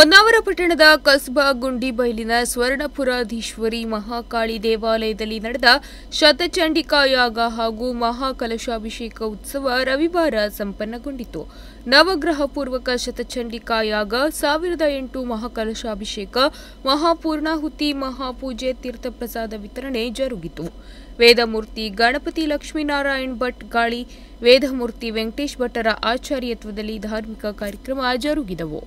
ಹೊನ್ನಾವರ ಪಟ್ಟಣದ ಕಸ್ಬಾ ಗುಂಡಿಬೈಲಿನ ಸ್ವರ್ಣಪುರಾಧೀಶ್ವರಿ ಮಹಾಕಾಳಿ ದೇವಾಲಯದಲ್ಲಿ ನಡೆದ ಶತಚಂಡಿಕಾ ಯಾಗ ಹಾಗೂ ಮಹಾಕಲಶಾಭಿಷೇಕ ಉತ್ಸವ ರವಿವಾರ ಸಂಪನ್ನಗೊಂಡಿತು. ನವಗ್ರಹ ಪೂರ್ವಕ ಶತಚಂಡಿಕಾ ಯಾಗ, 1008 ಮಹಾಕಲಶಾಭಿಷೇಕ, ಮಹಾಪೂರ್ಣಾಹುತಿ, ಮಹಾಪೂಜೆ, ತೀರ್ಥಪ್ರಸಾದ ವಿತರಣೆ ಜರುಗಿತು. ವೇದಮೂರ್ತಿ ಗಣಪತಿ ಲಕ್ಷ್ಮೀನಾರಾಯಣ್ ಭಟ್ ಗಾಳಿ, ವೇದಮೂರ್ತಿ ವೆಂಕಟೇಶ್ ಭಟ್ಟರ ಆಚಾರ್ಯತ್ವದಲ್ಲಿ ಧಾರ್ಮಿಕ ಕಾರ್ಯಕ್ರಮ ಜರುಗಿದವು.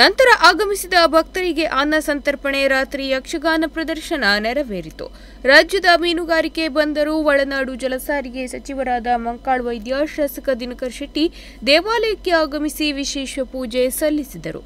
ನಂತರ ಆಗಮಿಸಿದ ಭಕ್ತರಿಗೆ ಅನ್ನ ಸಂತರ್ಪಣೆ, ರಾತ್ರಿ ಯಕ್ಷಗಾನ ಪ್ರದರ್ಶನ ನೆರವೇರಿತು. ರಾಜ್ಯದ ಮೀನುಗಾರಿಕೆ, ಬಂದರು, ಒಳನಾಡು ಜಲಸಾರಿಗೆ ಸಚಿವರಾದ ಮಂಕಾಳ್ ವೈದ್ಯ, ಶಾಸಕ ದಿನಕರ್ ಶೆಟ್ಟಿ ದೇವಾಲಯಕ್ಕೆ ಆಗಮಿಸಿ ವಿಶೇಷ ಪೂಜೆ ಸಲ್ಲಿಸಿದರು.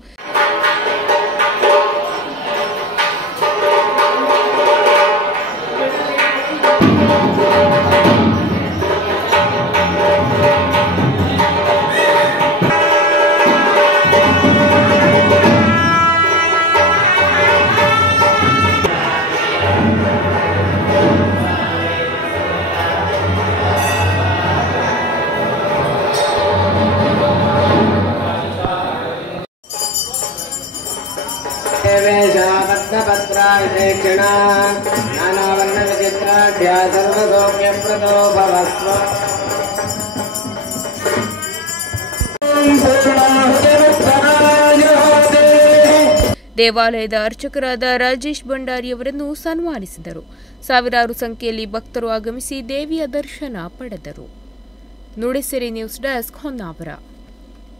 ದೇವಾಲಯದ ಅರ್ಚಕರಾದ ರಾಜೇಶ್ ಭಂಡಾರಿಯವರನ್ನು ಸನ್ಮಾನಿಸಿದರು. ಸಾವಿರಾರು ಸಂಖ್ಯೆಯಲ್ಲಿ ಭಕ್ತರು ಆಗಮಿಸಿ ದೇವಿಯ ದರ್ಶನ ಪಡೆದರು. Nudisiri news desk, Honnavar.